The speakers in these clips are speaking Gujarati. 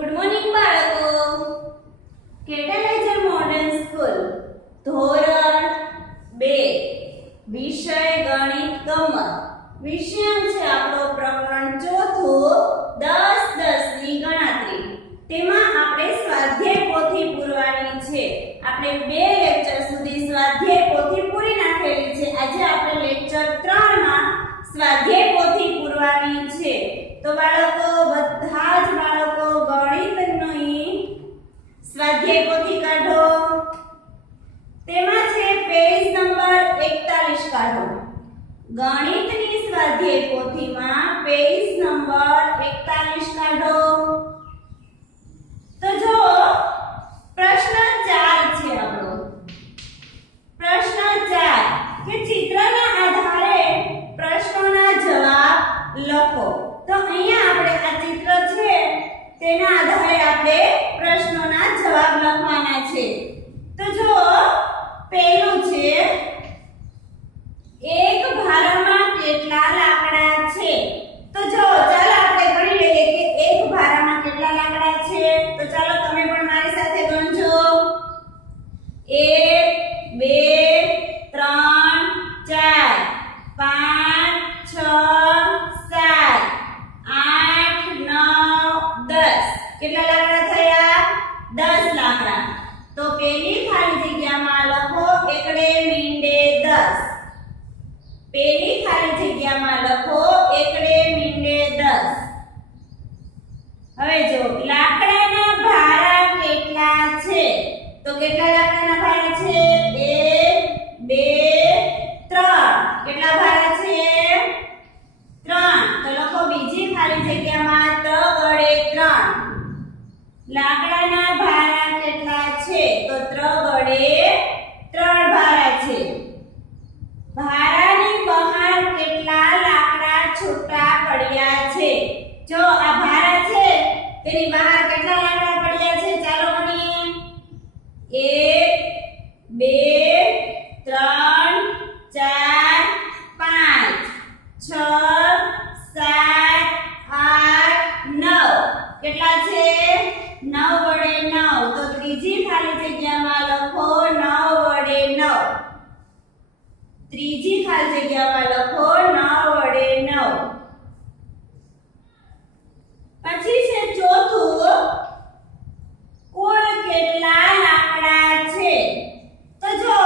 ગુડ મોર્નિંગ બાળકો. કેટલાઇઝર મોડર્ન સ્કૂલ ધોરણ 2 વિષય ગણિત ગમત વિષય છે આપણો પ્રકરણ ચોથું 10 ની ગણતરી. તેમાં આપણે સ્વાધ્યાય પોથી પૂરવાની છે. આપણે 2 લેક્ચર સુધી સ્વાધ્યાય પોથી પૂરી નાખેલી છે. આજે આપણે લેક્ચર 3 માં સ્વાધ્યાય પોથી પૂરવાની છે. તો બાળકો બધા જ બાળકો ગણિતની સ્વાધ્યાય પોથી કાઢો. તેમાં છે પેજ નંબર 41 કાઢો. ગણિતની સ્વાધ્યાય પોથીમાં પેજ નંબર 41 કાઢો. તો જો પ્રશ્ન 4 છે આપણો. પ્રશ્ન 4 કે ચિત્રના આધારે પ્રશ્નોના જવાબ લખો. તો અહીંયા આપણે આ ચિત્ર છે તેના આધારે આપણે પ્રશ્નોના જવાબ લખવાના છે. તો જો પહેલું છે એક ભારામાં કેટલા લાકડા છે. તો જો ચાલો આપણે ગણી લઈએ કે એક ભારામાં કેટલા લાકડા છે. તો ચાલો તમે પણ મારી સાથે ગણજો. 1 2 3 4 5 6 7 8 9 10. કેટલા લાકડા થયા? 10 લાકડા. તો પેલી ખાલી જગ્યામાં લખો એકડે મીંડે 10. પેલી ખાલી જગ્યામાં લખો એકડે મીંડે 10. હવે જો લાકડાના ભારા કેટલા છે. તો કેટલા લાકડાના ભારા છે? 1 2 3. કેટલા ભારા છે? 3. તો લખો બીજી ખાલી જગ્યામાં ત વડે 3. લાકડાના ભારા કેટલા છે? તો 3 વડે 3 ભારા છે. ભારાની બહાર કેટલા લાકડા છૂટા પડ્યા છે. જો આ ભારા છે તેની બહાર કેટલા લાકડા પડ્યા છે? ચાલો ગણીએ. 1 2 3 4 5 6 7 8 9. કેટલા છે? 9 વડે 9. તો ત્રીજી ખાલી જગ્યામાં લખો 9 વડે 9. ત્રીજી ખાલી જગ્યામાં લખો 9 વડે 9. પછી છે ચોથું કુલ કેટલા લાકડા છે. તો જો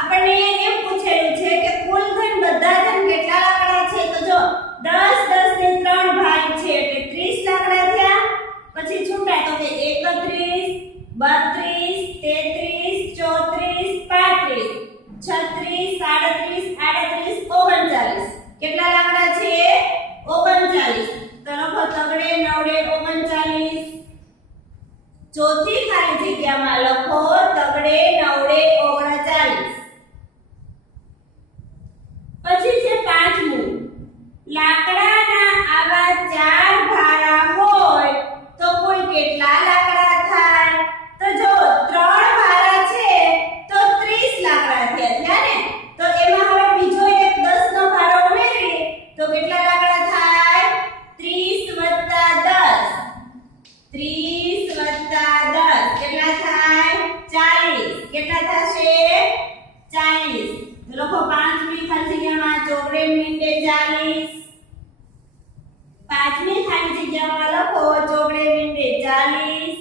આપણને એમ પૂછેલું છે કે કુલ ધન બધા ધન કેટલા લાકડા છે. તો જો 10 10 ને 3 ભાગ છે એટલે 30 લાકડા થયા. પછી છૂટા તો કે 31 32 33 34 35 36 37 38 39. કેટલા લાકડા છે? 39. તો લખો તગડે નવડે 39. ચોથી ખાલી જગ્યામાં લખો તગડે નવડે 39. પછી છે પાંચમું લાકડાના આવા 4 ભારા હોય તો કુલ કેટલા લાકડા થાય. તો જો 3 ભારા છે તો 30 લાકડા થયા ને. તો એમાં હવે બીજો એક 10 નો ભારો ઉમેરીએ તો કેટલા લાકડા થાય? 30 + 10. 30 + 10 કેટલા થાય? 40. કેટલા થશે? 40. તો લખો પાંચમી ખાલી જગ્યામાં ચોકડે મીંડે 40. પાંચમી ખાલી જગ્યામાં લખો ચોકડે મીંડે 40.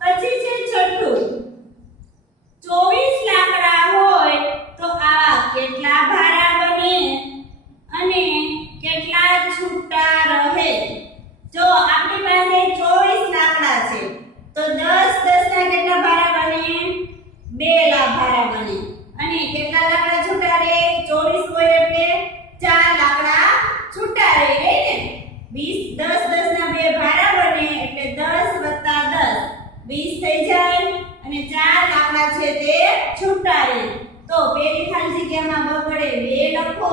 પછી છે છઠ્ઠું 24 લાકડા હોય તો આવા કેટલા ભારા બને અને કેટલા છૂટા રહે. જો આપણી પાસે 24 લાકડા છે તો 10 10 ના કેટલા ભારા બને? 2 ભારા બને. અને કેટલા લાકડા છૂટા રહે? 24 હોય એટલે 4 લાકડા છૂટા રહે ને. 20 10 10 ના 2 ભારા બને એટલે 10 + 10 20 થઈ જાય અને 4 લાકડા છે તે છૂટા રહે. તો પેલી ખાલી જગ્યામાં બગડે 2 લખો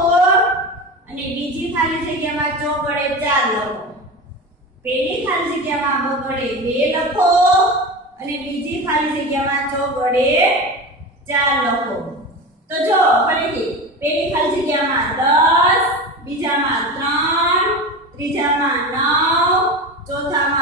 અને બીજી ખાલી જગ્યામાં ચોગડે 4 લખો. પેલી ખાલી જગ્યામાં બગડે 2 લખો અને બીજી ખાલી જગ્યામાં ચોગડે 4 લખો. તો જો ફરીથી પેલી ખાલી જગ્યામાં 10, બીજામાં 3, ત્રીજામાં 9, ચોથામાં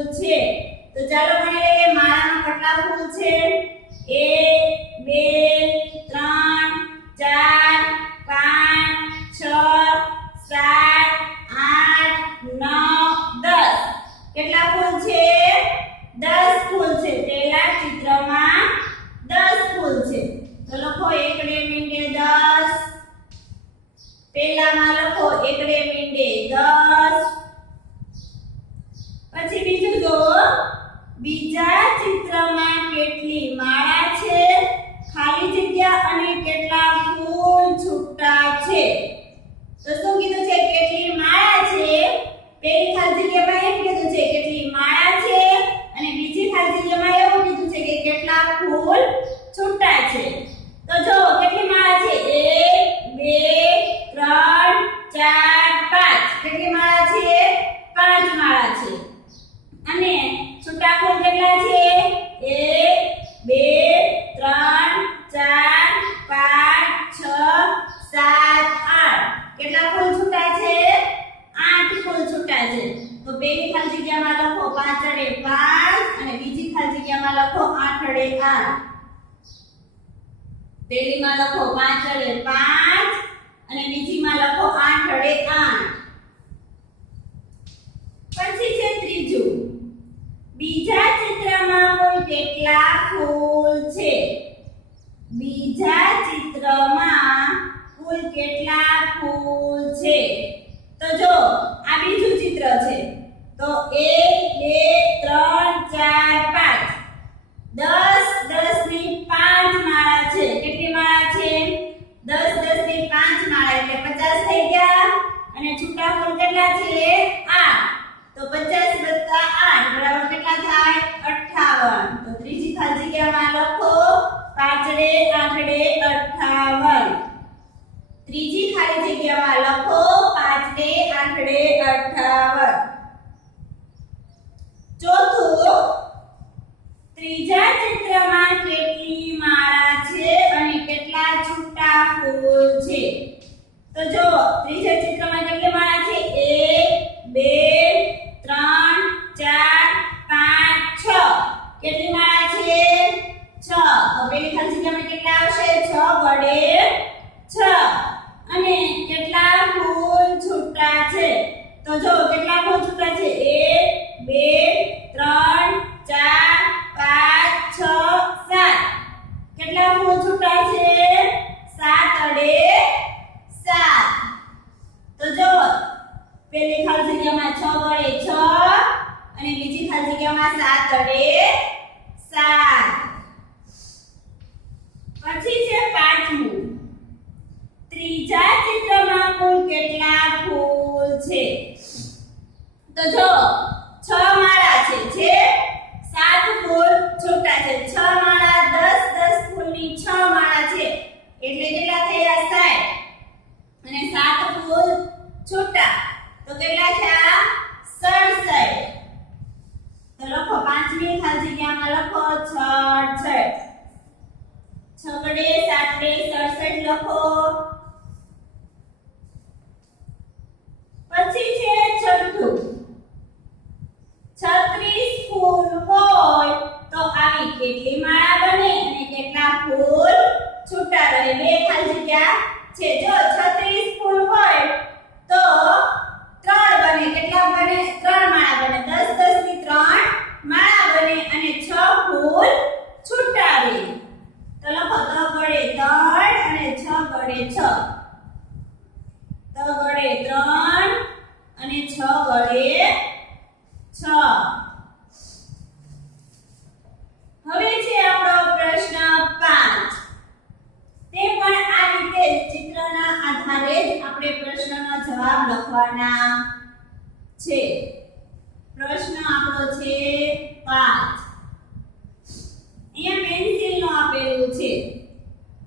ફૂલ છે. તો ચાલો ગણી લઈએ માળામાં કેટલા ફૂલ છે. 1 2 3 4 5 6 7 8 9 10. કેટલા ફૂલ છે. 10 ફૂલ છે. પહેલા ચિત્રમાં 10 ફૂલ છે. તો લખો એકડે મીંડે 10. પહેલામાં લખો એકડે મીંડે 10. પછી બીજું જો બીજા ચિત્રમાં કેટલી માળા છે, ખાલી જગ્યા અને કેટલા ફૂલ છૂટા છે. તો શું કીધું છે. કેટલી માળા છે. પહેલી ખાલી જગ્યામાં એમ કીધું છે કેટલી માળા છે અને બીજી ખાલી જગ્યામાં એવું કીધું છે કે કેટલા ફૂલ છૂટા છે. તો જો કેટલી માળા છે. 1 2 3 4 5. કેટલી માળા છે. 5 માળા છે. અને છૂટા ફૂલ કેટલા છે. 1 2 3 4 5 6 7 8. કેટલા ફૂલ છૂટા છે. 8 ફૂલ છૂટા છે. તો પહેલી ખાલી જગ્યામાં લખો 5 અડે 5 અને બીજી ખાલી જગ્યામાં લખો 8 અડે 8. પહેલીમાં લખો 5 અડે 5 અને બીજીમાં લખો 8 અડે 8. પછી છે ત્રીજું. બીજા ચિત્રમાં કુલ કેટલા ફૂલ છે. બીજા ચિત્રમાં કુલ કેટલા ફૂલ છે. તો જો આ બીજું ચિત્ર છે. તો 1 2 3 4 5. 10 10 ની 5 માળા છે. કેટલી માળા છે. 10 10 ની 5 માળા એટલે 50 થઈ ગયા. અને છૂટા ફૂલ કેટલા છે. 8. તો 50 + 8 બરાબર કેટલા થાય. 58. તો ત્રીજી ખાલી જગ્યામાં લખો 5 અડે 8 અડે 58. ત્રીજી ખાલી જગ્યામાં લખો 5 અડે 8 અડે 58. ચોથું. ત્રીજા ચિત્રમાં કેટલી માળા છે અને કેટલા છૂટા ફૂલ છે. તો જો ત્રીજા ચિત્રમાં કેટલી માળા છે. 1 2 3 4 5 6. કેટલી માળા છે. 6. તો પેલી ખાલી જગ્યામાં કેટલા આવશે. 6 વડે 6. અને કેટલા ફૂલ છૂટા છે. તો જો કેટલા ફૂલ છૂટા છે. 1 2 3 4 5 6 7. કેટલા ફૂલ છૂટા છે. 7 અડે 7. તો જો પહેલી ખાલી જગ્યામાં 6 વડે 6 અને બીજી ખાલી જગ્યામાં 7 અડે 7. પછી છે પાંચમું. ત્રીજા ચિત્રમાં કુલ કેટલા ફૂલ છે. તો જો 6 માળા છે 7 ફૂલ છૂટા છે. 6 માળા 10 10 ફૂલની 6 માળા છે એટલે કેટલા થયા 60. અને 7 ફૂલ છૂટા તો કેટલા થયા 67. તો લખો પાંચમી ખાલી જગ્યામાં લખો 66. 6 વડે 7 વડે 67 લખો. પછી છે છઠ્ઠું. 36 ફૂલ હોય તો આવી કેટલી માળા બને અને કેટલા ફૂલ છૂટા રહે. બે ખાલી જગ્યા છે. જો 36 ફૂલ હોય તો 3 બને. કેટલા બને. 3 માળા બને. 10 10 ની 3 માળા બને અને 6 ફૂલ છૂટા રહે. તો લખો 3 વડે 3 અને 6 વડે 6. 3 વડે 3 અને 6 વડે 6. હવે છે આપણો પ્રશ્ન 5. તે પણ આ રીતે ચિત્રના આધારે જ આપણે પ્રશ્નનો જવાબ લખવાના છે. પ્રશ્ન આપણો છે 5. અહીંયા પેન્સિલ નો આપેલું છે.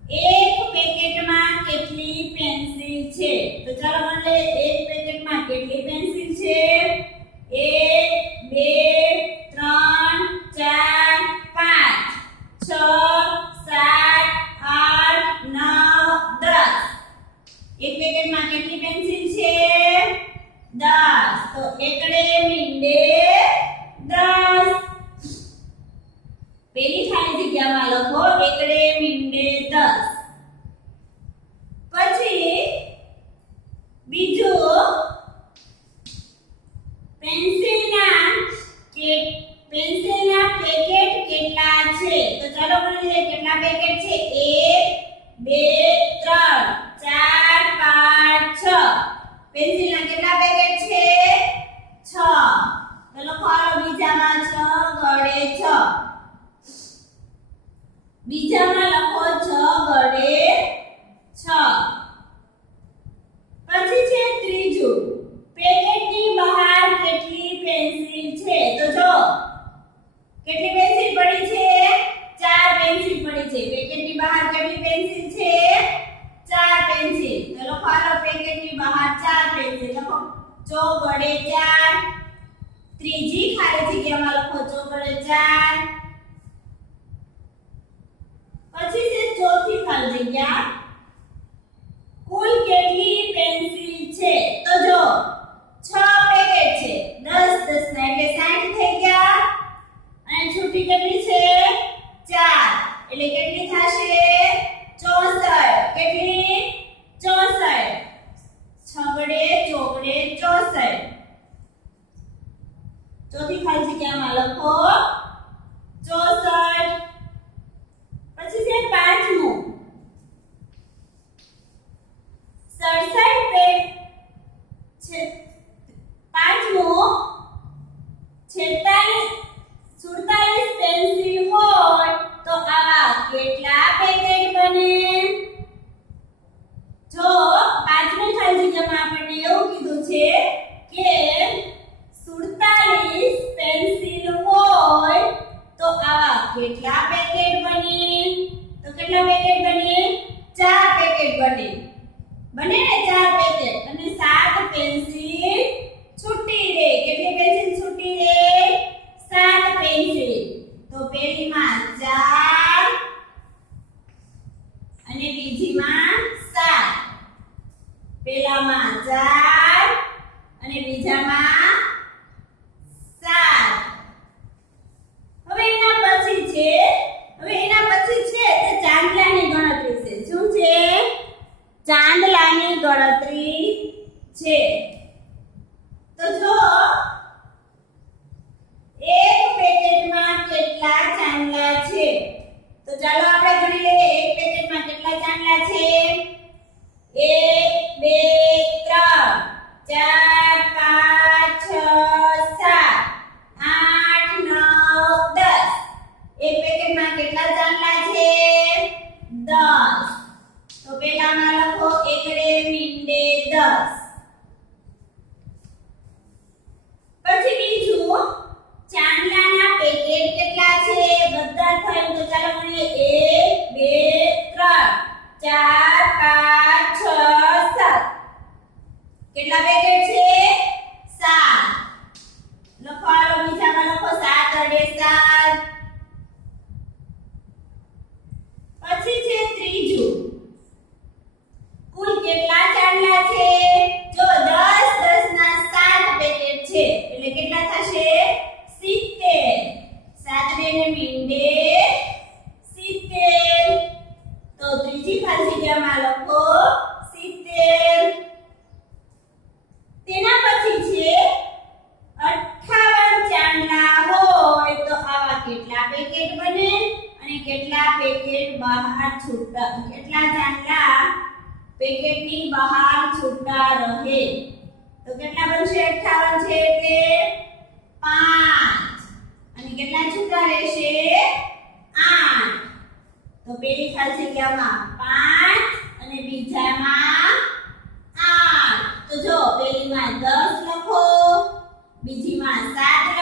એક પેકેટમાં કેટલી પેન્સિલ છે. તો ચાલો મને એક પેકેટમાં કેટલી પેન્સિલ છે. 1 2 3 4 5 6 7 8 9 10. એક પેકેટમાં કેટલી પેન્સિલ છે. 10. તો એકડે મીંડે 10. જગ્યામાં લખો એકડે મીંડે 10. પછી બીજું પેન્સિલના પેકેટ કેટલા છે? તો ચાલો ગણી લઈએ કેટલા પેકેટ છે. 1 2 3 4 5 6. પેન્સિલના કેટલા પેકેટ છે? 6. તો લખો હાલો બીજામાં 6 ગડે 6. બીજામાં લખો 6 ગડે 6. પછી છે ત્રીજું પેકેટની બહાર કેટલી પેન્સિલ છે? તો જો કેટલી પેન્સિલ પડી છે? 4 પેન્સિલ પડી છે. પેકેટની બહાર કેટલી પેન્સિલ છે? 4 પેન્સિલ. તો લખો હાલો પેકેટની બહાર 4 પેન્સિલ. લખો ચોગડે 4. ત્રીજી ખાલી જગ્યામાં લખો ચોગડે 4. પછી છે ચોથી ખાલી જગ્યા કુલ કેટલી પેન્સિલ છે? તો જો 6 પેકેટ છે. 10 10 ના એટલે 60 થઈ ગયા. અને છૂટી કેટલી છે? 4. એટલે કેટલી થશે? 64. કેટલી? 64. છગડે ચોગડે 64. ચોથી ખાલી જગ્યામાં લખો 64. પછી છે પાંચમું 67 છે. પાંચમું 47 પેન્સિલ હોય તો આવા કેટલા પેકેટ બને? જો પાંચમી ખાલી જગ્યામાં આપણને એવું કીધું છે કે 47 પેન્સિલ હોય તો આવા કેટલા પેકેટ બને? તો કેટલા પેકેટ બને? 4 પેકેટ બને. બને ને 4 પેકેટ. અને 7 પેન્સિલ છૂટી રહે. કેટલી પેન્સિલ છૂટી રહે? 7 પેન્સિલ. તો પહેલીમાં 4 અને બીજીમાં 7. પહેલામાં 4 અને બીજામાં 7. હવે એના પછી છે તે ચાંદલાની ગણતરી છે. શું છે? ચાંદલાની ગણતરી છે. તો જો એક પેકેટમાં કેટલા ચાંદલા છે? તો ચાલો આપણે ગણી લઈએ એક પેકેટમાં કેટલા ચાંદલા છે. 1 2 3 4 5 6 7 8 9 10. એક પેકેટમાં કેટલા ચાંદલા છે? 10. તો પેલામાં લખો એકડે મીંડે 10. પછી બીજું ચાંદલાના પેકેટ કેટલા છે? બધા થયું તો ચાલો ગણીએ 1 2 3 4 5 6 7. કેટલા પેકેટ છે? 7. લખો હાલો બીજામાં લખો 7 અડે 7. પછી છે ત્રીજું કુલ કેટલા ચાંદલા છે? જો 10 10 ના 7 પેકેટ છે એટલે કેટલા થશે? 70. 7 ને મીંડે 70. તો ત્રીજી ખાલી જગ્યામાં લખો 70. તેના પછી છે 58 ચાંદલા હોય તો આવા કેટલા પેકેટ બને અને કેટલા પેકેટ બહાર છૂટા? કેટલા ચાંદલા પેકેટની બહાર છૂટા રહે? તો કેટલા બનશે? 58 છે એટલે 5. અને કેટલા છૂટા રહેશે? 8. તો પેલી ખાલી જગ્યામાં 5 અને બીજામાં 8. તો જો પેલીમાં 10 લખો, બીજીમાં 7